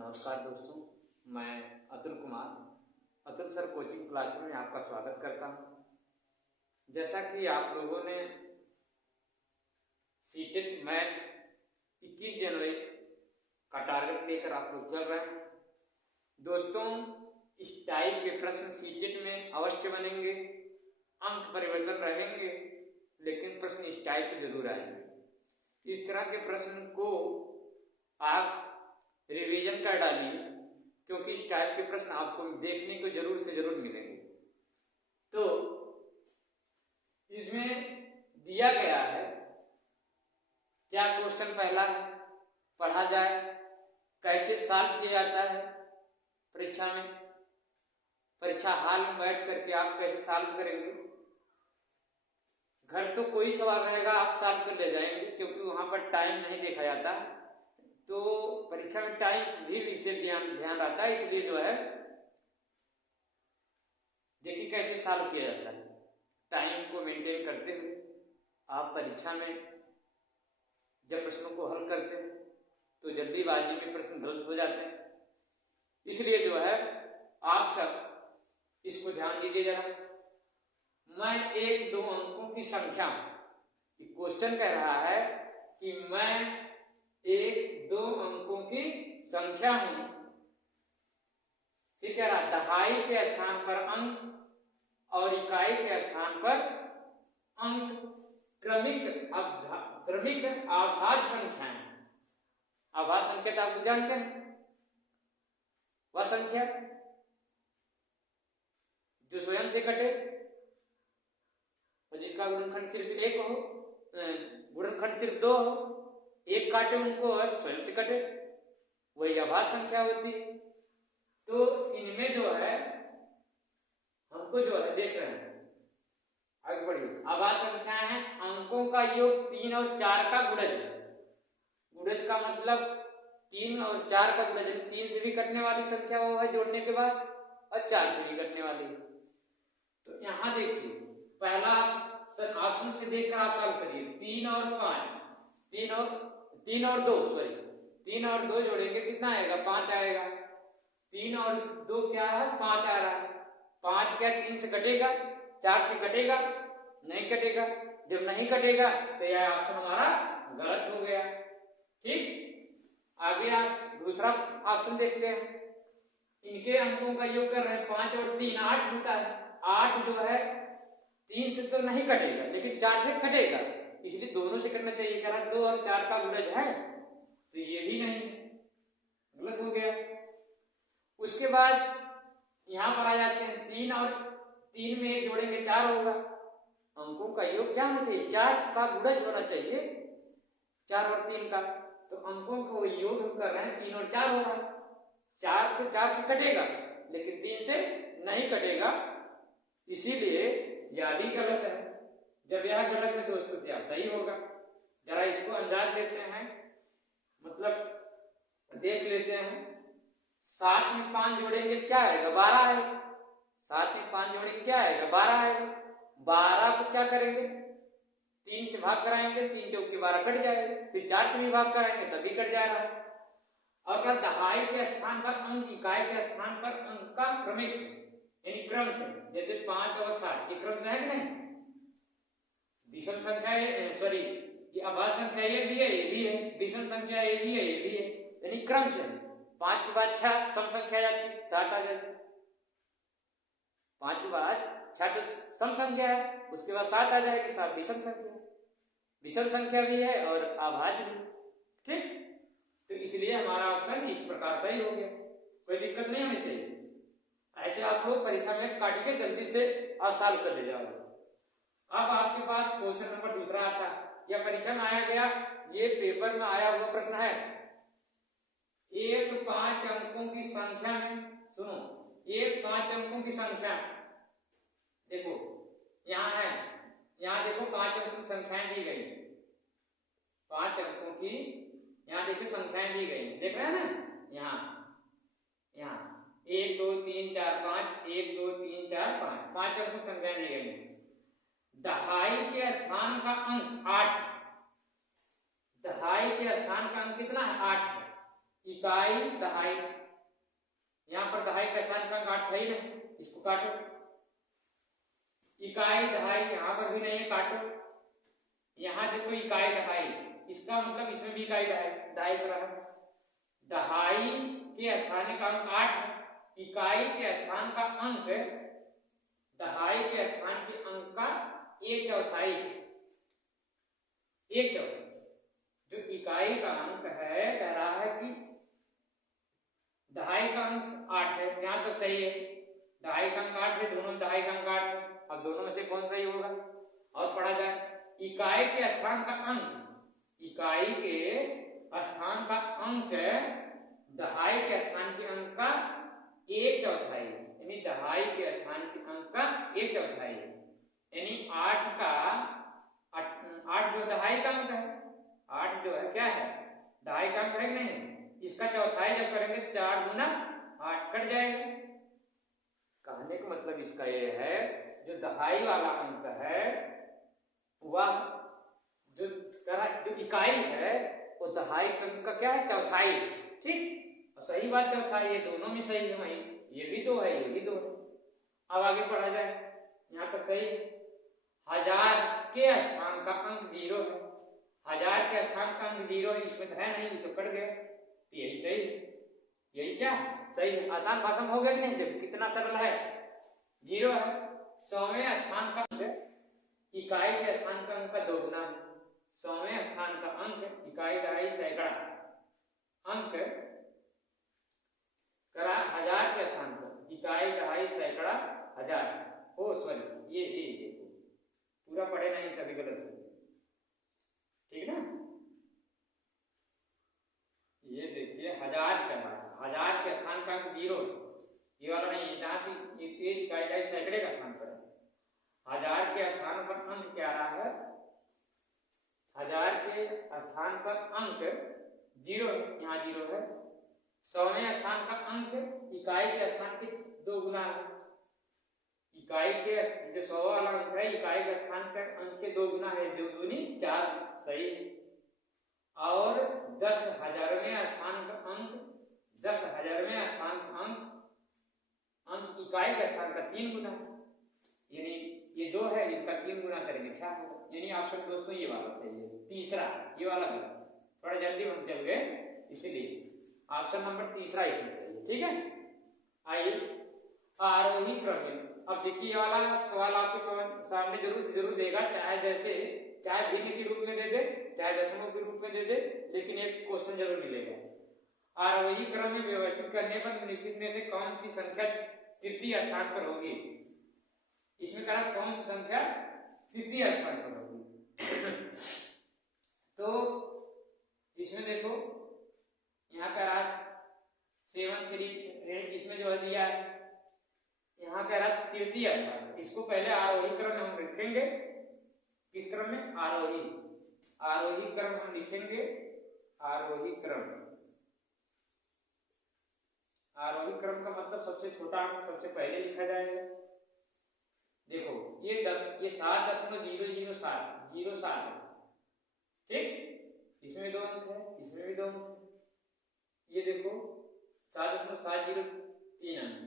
नमस्कार दोस्तों, मैं Atul Kumar Atul sir coaching class में आपका स्वागत करता हूं। जैसा कि आप लोगों ने सीटेट मैथ 21 जनवरी का टारगेट लेकर आप लोग चल रहे हैं। दोस्तों, इस टाइप के प्रश्न सीटेट में अवश्य बनेंगे, अंक परिवर्तन रहेंगे, लेकिन प्रश्न इस टाइप के जरूर आएंगे। इस तरह के प्रश्न को आप रिवीजन कर डालिए, क्योंकि इस टाइप के प्रश्न आपको देखने को जरूर से जरूर मिलेंगे। तो इसमें दिया गया है क्या क्वेश्चन पहला है, पढ़ा जाए, कैसे सॉल्व किया जाता है परीक्षा में, परीक्षा हाल में बैठ करके आप कैसे सॉल्व करेंगे। घर तो कोई सवाल रहेगा आप सॉल्व कर ले जाएंगे, क्योंकि वहां पर टाइम नहीं देखा जाता, तो परीक्षा में टाइम भी विशेष ध्यान रहता है। इसलिए जो है देखिए कैसे सॉल्व किया जाता है। टाइम को मेंटेन करते हुए आप परीक्षा में जब प्रश्नों को हल करते हैं तो जल्दीबाजी में प्रश्न गलत हो जाते हैं। इसलिए जो है आप सब इसको ध्यान दीजिए जरा। मैं 1-2 अंकों की संख्या, क्वेश्चन कह रहा है कि मैं 1-2 अंकों की संख्या हूं। ठीक है, दहाई के स्थान पर अंक और इकाई के स्थान पर अंक क्रमिक आभाज्य संख्याएं। आभाज्य संख्या तो आप जानते हैं, वह संख्या जो स्वयं से कटे और जिसका गुणनखंड सिर्फ 1 हो, गुणनखंड सिर्फ 2 हो, 1 काटे उनको और स्वयं से कटे, वही आभाज्य संख्या होती है। तो इनमें जो है हमको जो है देख रहे हैं, आगे बढ़िए। आभाज्य संख्या है अंकों का योग 3 और 4 का गुणज। गुणज का मतलब 3 और 4 का गुणज, 3 से भी कटने वाली संख्या वो है जोड़ने के बाद, और 4 से भी कटने वाली है। तो यहां देखिए पहला ऑप्शन से देखकर आप सॉल्व करिए। 3 और 2 जोड़ेंगे कितना आएगा? 5 आएगा। 3 और 2 क्या है? 5 आ रहा है। 5 क्या 3 से कटेगा? 4 से कटेगा? नहीं कटेगा। जब नहीं कटेगा तो यह ऑप्शन हमारा गलत हो गया। ठीक, आगे आप दूसरा ऑप्शन देखते हैं। इनके अंकों का योग कर रहे हैं, 5 और 3 8 होता है। 8 जो है 3 से तो नहीं कटेगा, लेकिन 4 से कटेगा, इसलिए दोनों से करना चाहिए। कह रहा 2 और 4 का गुणज है, तो ये भी नहीं, गलत हो गया। उसके बाद यहां पर आ जाते हैं। 3 और 3 में जोड़ेंगे 4 होगा। अंकों का योग क्या होना चाहिए? 4 का गुणज होना चाहिए, 4 और 3 का। तो अंकों का योग हम कर रहे हैं, 3 और 4 हो रहा है। 4 तो 4 से कटेगा, लेकिन 3 से नहीं कटेगा, इसीलिए यह भी गलत है। जब यह गलत है दोस्तों तो यह सही होगा। जरा इसको अंदाज देते हैं, मतलब देख लेते हैं। 7 में 5 जोड़ेंगे क्या आएगा? 12 आएगा। 7 में 5 जोड़ेंगे क्या आएगा? 12 आएगा। 12 को क्या करेंगे? 3 से भाग कराएंगे, 3 चौके 12 कट जाएगा। फिर 4 से भी भाग कराएंगे तभी कट जाएगा। और क्या दहाई के स्थान पर अंक, इकाई के स्थान पर अंक का क्रमिक यानी क्रम से, जैसे 5 और 7 ये क्रम से है कि नहीं? विषम संख्या है, सॉरी ये अभाज्य संख्या ये भी है, ये भी है। विषम संख्या ये भी है, ये भी है, यानी क्रम से। 5 के बाद 6 सम संख्या जाती, 7 आ जाती। 5 के बाद 6 तो सम संख्या है, उसके बाद 7 आ जाएगी, 7 विषम संख्या है। विषम संख्या भी है और अभाज्य भी। ठीक, तो इसलिए हमारा ऑप्शन इस प्रकार सही हो गया। कोई दिक्कत नहीं होनी चाहिए। ऐसे आप लोग परीक्षा में काट के जल्दी से आप सॉल्व कर ले जाओगे। अब आपके पास क्वेश्चन नंबर दूसरा आता है, यह परीक्षा में आया गया, ये पेपर में आया हुआ प्रश्न है। एक 5 अंकों की संख्या में, सुनो, एक 5 अंकों की संख्या, देखो यहां है, यहां देखो 5 अंकों की संख्याएं दी गई, 5 अंकों की यहां देखो संख्याएं दी गई, देख रहे हैं ना? यहां 1 2 3 4 5, 1 2 3 4 5, 5 अंकों की संख्याएं दी गई। दहाई के स्थान का अंक 8, दहाई के स्थान का अंक कितना है? 8 है। इकाई दहाई, यहाँ पर दहाई का स्थान का अंक 8 था ही नहीं, इसको काटो। इकाई दहाई यहाँ पर भी नहीं है, काटो। यहाँ देखो इकाई दहाई, इसका मतलब इसमें भी इकाई दहाई दहाई पर है। दहाई के स्थान का अंक 8 है, इकाई के स्थान का अंक, दहाई के स्थान के अंक का 1/4, 1/4। जो इकाई का अंक है, कह रहा है कि दहाई का अंक 8 है, यहां तक सही है। दहाई का अंक 8 है, दोनों दहाई का अंक 8 है। अब दोनों में से कौन सही होगा और पढ़ा जाए। इकाई के स्थान का अंक, इकाई के स्थान का अंक दहाई के स्थान के अंक का 1/4, यानी दहाई के स्थान के अंक का 1/4, यानी 8 जो दहाई का अंक है, 8 जो है क्या है, दहाई का अंक है कि नहीं, इसका चौथाई जब करेंगे 4 गुना 8 कट जाएगा। कहने का मतलब इसका ये है, जो दहाई वाला अंक है वह जो इकाई है वो दहाई का अंक का क्या है, चौथाई। ठीक, और सही बात चौथाई, ये दोनों में सही है वही, ये भी 2 है, ये भी 2 है। अब आगे पढ़ा जाए, यहाँ तक सही। 1000 के स्थान का अंक 0 है, 1000 के स्थान का अंक 0 है, इसमें तो है नहीं, ये तो कट गया, यही सही है। यही क्या सही है, आसान भाषा में हो गया कि नहीं, देखो कितना सरल है। 0 है, 100वें स्थान का अंक इकाई के स्थान का अंक का 2 गुना है। 100वें स्थान का अंक इकाई दहाई सैकड़ा अंक करा 1000 के स्थान पर इकाई दहाई सैकड़ा 1000। ओ सॉरी, ये देखो पूरा पढ़े नहीं, कभी गलत हो गया, ठीक ना। ये देखिए 1000 का, 1000 के स्थान का अंक 0, ये वाला नहीं, ये इकाई दहाई सैकड़े का स्थान पर है। 1000 के स्थान पर अंक क्या रहा है, 1000 के स्थान पर अंक 0 है, यहाँ 0 है। 100वें स्थान का अंक इकाई के स्थान के 2 गुना है। इकाई के जो 100 वाला अंक है, इकाई के स्थान का अंक के 2 गुना है, 2 दूनी 4, सही। और 10,000वें स्थान का अंक, 10,000वें स्थान का अंक इकाई के स्थान का 3 गुना है, यानी ये 2 है, इनका 3 गुना करेंगे क्या होगा, यानी ऑप्शन दोस्तों ये वाला सही है। तीसरा ये वाला गलत, थोड़ा जल्दी हम चल गए इसलिए ऑप्शन नंबर तीसरा इसमें सही है, ठीक है। आइए आरोही क्रम में, अब देखिए ये वाला सवाल आपके सामने जरूर से जरूर देगा, चाहे भिन्न के रूप में दे दे, चाहे दशमलव के रूप में दे दे, लेकिन एक क्वेश्चन जरूर मिलेगा। आरोही क्रम में व्यवस्थित करने पर निम्नलिखित में से कौन सी संख्या तृतीय स्थान पर होगी। इसमें कहा कौन सी संख्या तृतीय स्थान पर होगी। तो इसमें देखो यहाँ का राज 7 3, इसमें जो है दिया है, यहाँ का राज तृतीय स्थान, इसको पहले आरोही क्रम में हम लिखेंगे। किस क्रम में, आरोही क्रम हम लिखेंगे, आरोही क्रम। आरोही क्रम का मतलब सबसे छोटा अंक सबसे पहले लिखा जाएगा। देखो ये 7.0007 है, ठीक, इसमें 2 अंक है, इसमें भी 2 अंक है। ये देखो 7.703 अंक है।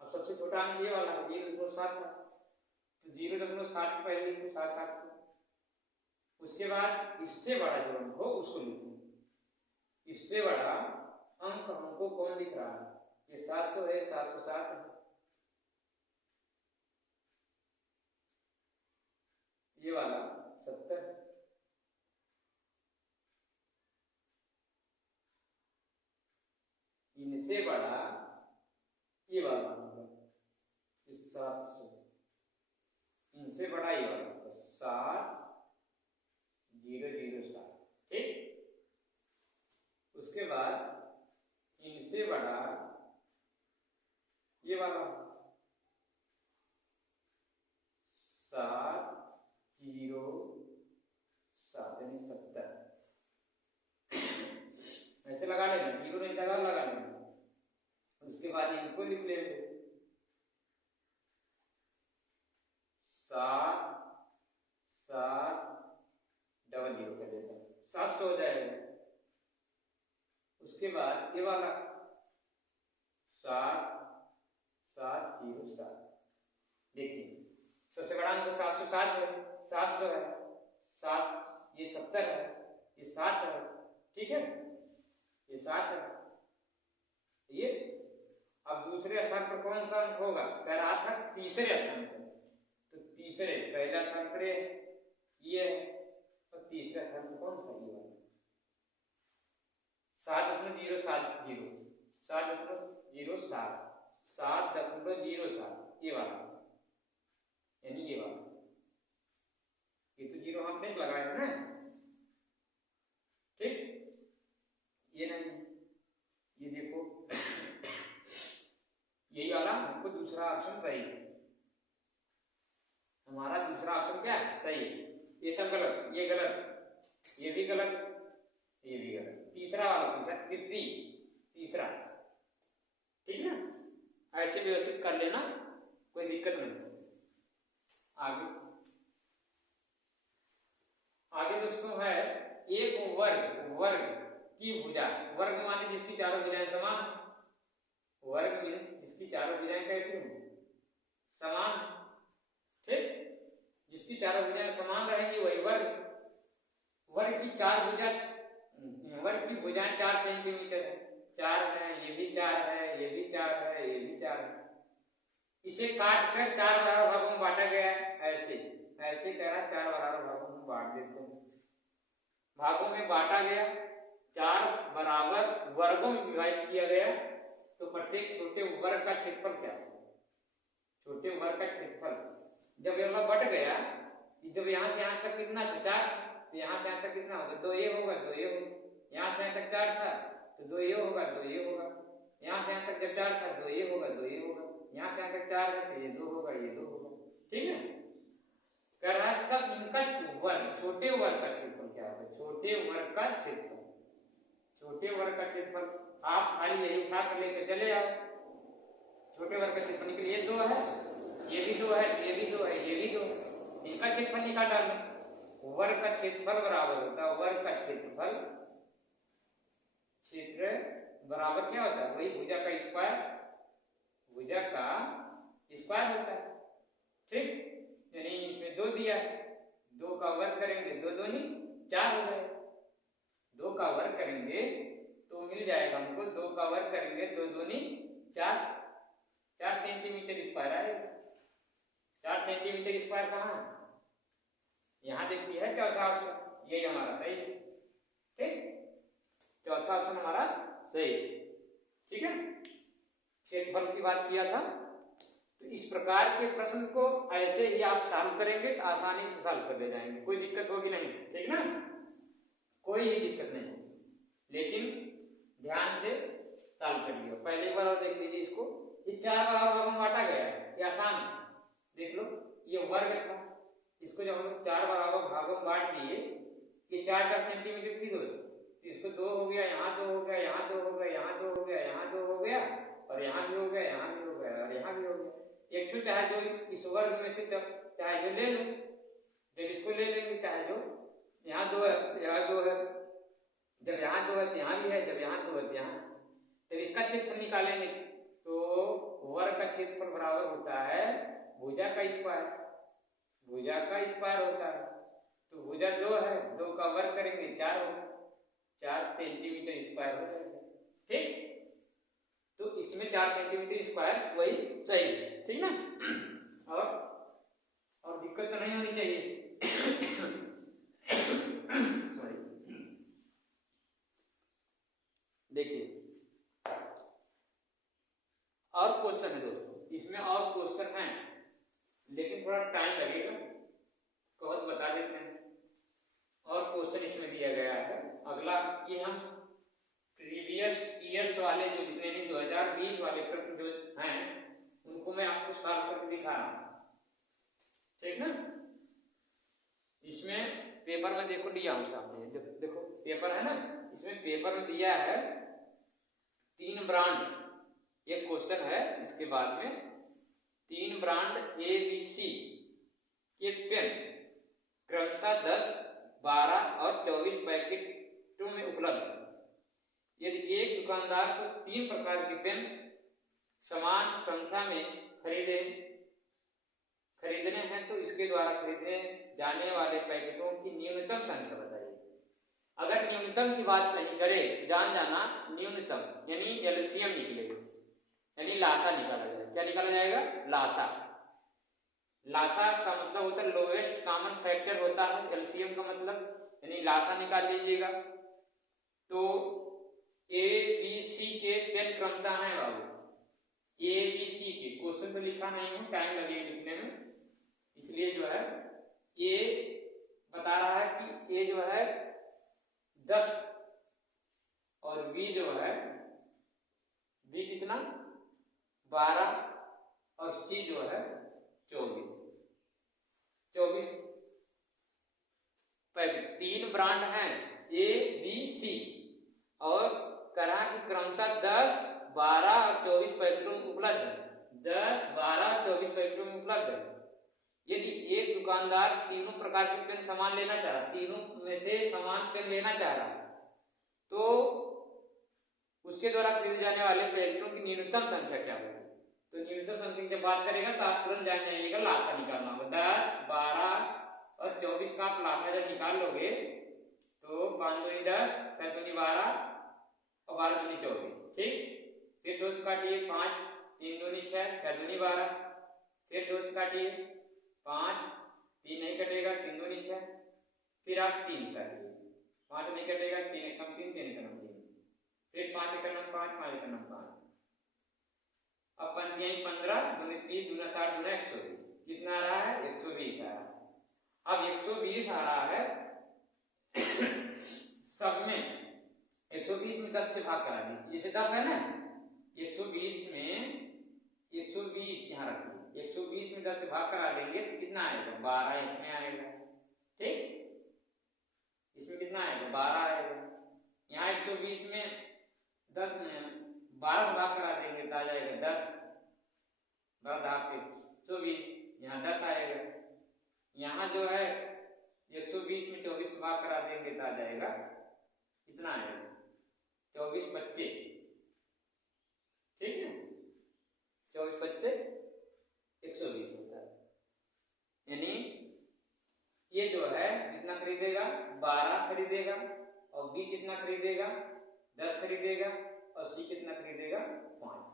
अब सबसे छोटा अंक ये वाला है 0.7, तो 0.7 पहले लिखो, 7 उसके बाद इससे बड़ा जो अंक हो उसको लिखो। इससे बड़ा अंक हमको कौन दिख रहा है, ये 700 है, 707 है, ये वाला 70 है। इनसे बड़ा ये वाला होगा 700, इनसे बड़ा ये वाला 7007, ठीक। उसके बाद इनसे बड़ा ये वाला 707, यानी 70। ऐसे लगा लेना, 0 नहीं लगा लेना। उसके बाद इनको लिख लेंगे 7,700 कर देता, 700 हो जाएगा। उसके बाद ये वाला 7707। देखिए सबसे बड़ा अंक 707 है, 700 है, 7 ये 70 है, ये 60 है, ठीक है, ये 60 है। ये अब दूसरे स्थान पर कौन सा अंक होगा, कह रहा था तीसरे स्थान पर, तो तीसरे, पहला स्थान पर ये है और तीसरा स्थान पर कौन सा, ये वाला 7.070, 7.07, 7.07 ये वाला, यानी ये वाला, ये तो जीरो हमने लगाया है ना, ठीक, ये नहीं, ये देखो यही वाला हमको दूसरा ऑप्शन सही है, हमारा दूसरा ऑप्शन क्या है, सही है। ये सब गलत, ये गलत, ये भी गलत, ये भी गलत। तीसरा वाला पूछा, तीसरा, ठीक ना, ऐसे व्यवस्थित कर लेना, कोई दिक्कत नहीं। आगे दोस्तों है एक वर्ग की भुजा, वर्ग माने जिसकी चारों भुजाएं समान, वर्ग मीन्स जिसकी चारों भुजाएं कैसी हो, समान, ठीक, जिसकी चारों भुजाएं समान रहेंगी वही वर्ग। वर्ग की चार भुजा, वर्ग की भुजाएं 4 सेंटीमीटर है, 4 है, ये भी 4 है, ये भी 4 है, ये भी 4 है। इसे काट कर 4 बराबर भागों में बांटा गया है, ऐसे ऐसे कह रहा है, 4 बराबर भागों में बांट देते हैं, भागों में बांटा गया, 4 बराबर वर्गों में विभाजित किया गया, तो प्रत्येक छोटे वर्ग का क्षेत्रफल क्या है, छोटे वर्ग का क्षेत्रफल जब ये बट गया, जब यहाँ से यहाँ तक कितना था, 4, तो यहाँ से यहाँ तक कितना होगा, 2 ये होगा, 2 ये होगा, यहाँ से यहाँ तक 4 था तो 2 ये होगा, 2 ये होगा, यहाँ से यहाँ तक जब 4 था 2 ये होगा, 2 ये होगा, यहाँ से यहाँ तक 4 है तो ये 2 होगा, ये 2 होगा, ठीक है। कर रहा था इनका वर्ग, छोटे वर्ग का क्षेत्रफल क्या होगा, छोटे वर्ग का क्षेत्रफल, छोटे वर्ग का क्षेत्रफल आप खाली यही उठा कर लेके चले आओ, छोटे वर्ग का क्षेत्रफल निकले, ये 2 है, ये भी 2 है, ये भी 2 है, ये भी 2 है, इनका क्षेत्रफल निकाल डालना, वर्ग का क्षेत्रफल बराबर होता है, वर्ग का क्षेत्रफल, क्षेत्र बराबर क्या होता है, वही भुजा का स्क्वायर, भुजा का स्क्वायर होता है, ठीक, यानी इसमें 2 दिया है, 2 का वर्ग करेंगे, 2 दूनी 4 हो गए, 2 का वर्ग करेंगे तो मिल जाएगा हमको, 2 का वर्ग करेंगे 2 दूनी 4, 4 सेंटीमीटर स्क्वायर आएगा, 4 सेंटीमीटर स्क्वायर कहाँ, यहाँ देखिए है चौथा ऑप्शन, यही हमारा सही है, ठीक, चौथा ऑप्शन हमारा सही है, ठीक है। क्षेत्रफल की बात किया था, तो इस प्रकार के प्रश्न को ऐसे ही आप सॉल्व करेंगे तो आसानी से सॉल्व कर ले जाएंगे, कोई दिक्कत होगी नहीं, ठीक ना, कोई ही दिक्कत नहीं, लेकिन ध्यान से सॉल्व कर लियो। पहले एक बार और देख लीजिए इसको, ये 4 बराबर में बांटा गया है, ये आसान है, देख लो, ये वर्ग था, इसको जब हम 4 बराबर भागों में बांट दिए, ये 4 का सेंटीमीटर थी, तो इसको 2 हो गया, यहाँ 2 हो गया, यहाँ 2 हो गया, यहाँ 2 हो गया, यहाँ 2 हो गया, और यहाँ भी हो गया, यहाँ भी हो गया, और यहाँ भी हो गया, एक तो चाहे जो इस वर्ग में से चाहे जो ले लो, जब इसको ले लेंगे, चाहे जो यहाँ 2 है, यहाँ 2 है, जब यहाँ 2 है तो यहाँ भी है, जब यहाँ 2 है तो यहाँ, जब इसका क्षेत्रफल निकालेंगे तो वर्ग का क्षेत्रफल बराबर होता है भुजा का स्क्वायर, भुजा का स्क्वायर होता है, तो भुजा 2 है, 2 का वर्ग करेंगे 4 होगा, 4 सेंटीमीटर स्क्वायर हो जाएगा, ठीक, तो इसमें 4 सेंटीमीटर स्क्वायर वही सही है, ठीक ना, और दिक्कत तो नहीं होनी चाहिए सॉरी, देखिए और क्वेश्चन है दोस्तों, इसमें और क्वेश्चन है, लेकिन थोड़ा टाइम लगेगा, बहुत बता देते हैं, और क्वेश्चन इसमें दिया गया है। अगला ये हम प्रीवियस ईयर्स वाले जो जितने नहीं 2020 वाले प्रश्न जो हैं उनको मैं आपको सॉल्व करके दिखा रहा हूँ, ठीक ना। इसमें पेपर में देखो दिया हूँ सामने, देखो पेपर है ना, इसमें पेपर में दिया है 3 ब्रांड, एक क्वेश्चन है, इसके बाद में 3 ब्रांड ABC के पेन क्रमशः 10, 12 और 24 पैकेटों में उपलब्ध है, यदि एक दुकानदार को 3 प्रकार के पेन समान संख्या में खरीदने हैं तो इसके द्वारा खरीदे जाने वाले पैकेटों की न्यूनतम संख्या बताइए। अगर न्यूनतम की बात कहीं करे तो जान जाना न्यूनतम यानी एलसीएम निकलेगा, यानी लासा निकाला जाएगा। क्या निकाला जाएगा? लासा। लासा का मतलब होता है लोएस्ट कॉमन फैक्टर होता है, एलसीएम का मतलब, यानी लासा निकाल लीजिएगा। तो ए बी सी के पेन क्रमशः हैं बाबू, ए बी सी के, क्वेश्चन तो लिखा नहीं हूं, टाइम लगेगा लिखने में, इसलिए जो है ए बता रहा है कि ए जो है 10 और बी जो है बी कितना 12 और सी जो है 24 पैकेट। 3 ब्रांड हैं ए बी सी और करा कि क्रमशः 10, 12 और 24 पैकेटों में उपलब्ध है। 10, 12, 24 पैकेटों में उपलब्ध है। यदि एक दुकानदार तीनों प्रकार के पेन सामान लेना चाह रहा, तीनों में से समान पेन लेना चाह रहा, तो उसके द्वारा खरीदे जाने वाले पैकेटों की न्यूनतम संख्या क्या होगी? तो न्यूनतम संख्या की बात करेगा तो आप तुरंत जान जाइएगा लासा निकालना होगा। 10, 12 और 24 का आप लासा जब निकाल लोगे तो 5 दूनी 10, 6 दूनी 12 और 12 दूनी 24, ठीक। फिर 2 से काटिए 5, 3 दूनी 6, 6 दूनी 12, फिर 2 से काटिए 5, 3 नहीं कटेगा, 3 दूनी 6, फिर आप 3 से काटिए, 5 नहीं कटेगा, 3 एकम 3, 3 एकम 3, फिर 5 एकम 5, 5 एकम 5। अब 5 15 दूनी 30 दूना 60 दूना 120, कितना आ रहा है? 120 आ रहा है। अब 120 आ रहा है सब में 120 में 10 से भाग करा दीजिए, जैसे 10 है ना, 120 में 120 यहाँ रखिए, 120 में 10 से भाग करा देंगे तो कितना आएगा? 12 इसमें आएगा, ठीक। इसमें कितना आएगा? 12 आएगा। यहाँ 120 में 10 12 से भाग करा देंगे तो आ जाएगा 10, 24, यहाँ 10 आएगा। यहाँ जो है 120 में 24 से भाग करा देंगे तो आ जाएगा, कितना आएगा? 24 25, ठीक है। 24 25 120 होता है। यानी ये जो है कितना खरीदेगा? 12 खरीदेगा, और बी कितना खरीदेगा? 10 खरीदेगा, और सी कितना खरीदेगा? 5,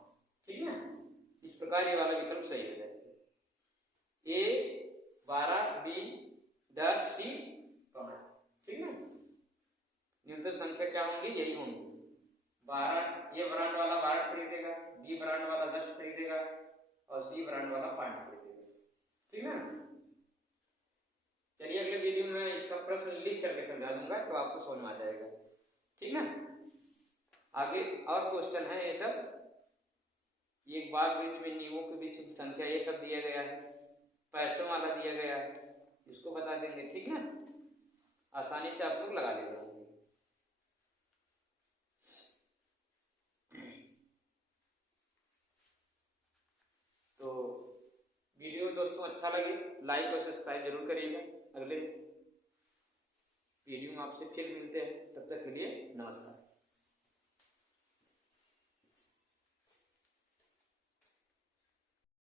ठीक है। इस प्रकार ये वाला विकल्प सही हो जाएगा। ए 12, बी 10, सी 5, ठीक है। न्यूनतम संख्या क्या होंगी? यही होंगी। 12 ये ब्रांड वाला 12 खरीदेगा, बी ब्रांड वाला 10 खरीदेगा, और सी ब्रांड वाला 5 खरीदेगा, ठीक है। चलिए अगले वीडियो में इसका प्रश्न लिख करके समझा दूंगा तो आपको समझ में आ जाएगा, ठीक है। आगे और क्वेश्चन है ये सब, एक बाग वृक्ष में नींबू के बीच की संख्या ये सब दिया गया है, पैसों वाला दिया गया है, इसको बता देंगे, ठीक है। आसानी से आप लोग लगा लेंगे। तो वीडियो दोस्तों अच्छा लगे लाइक और सब्सक्राइब जरूर करिएगा। अगले वीडियो में आपसे फिर मिलते हैं, तब तक के लिए नमस्कार।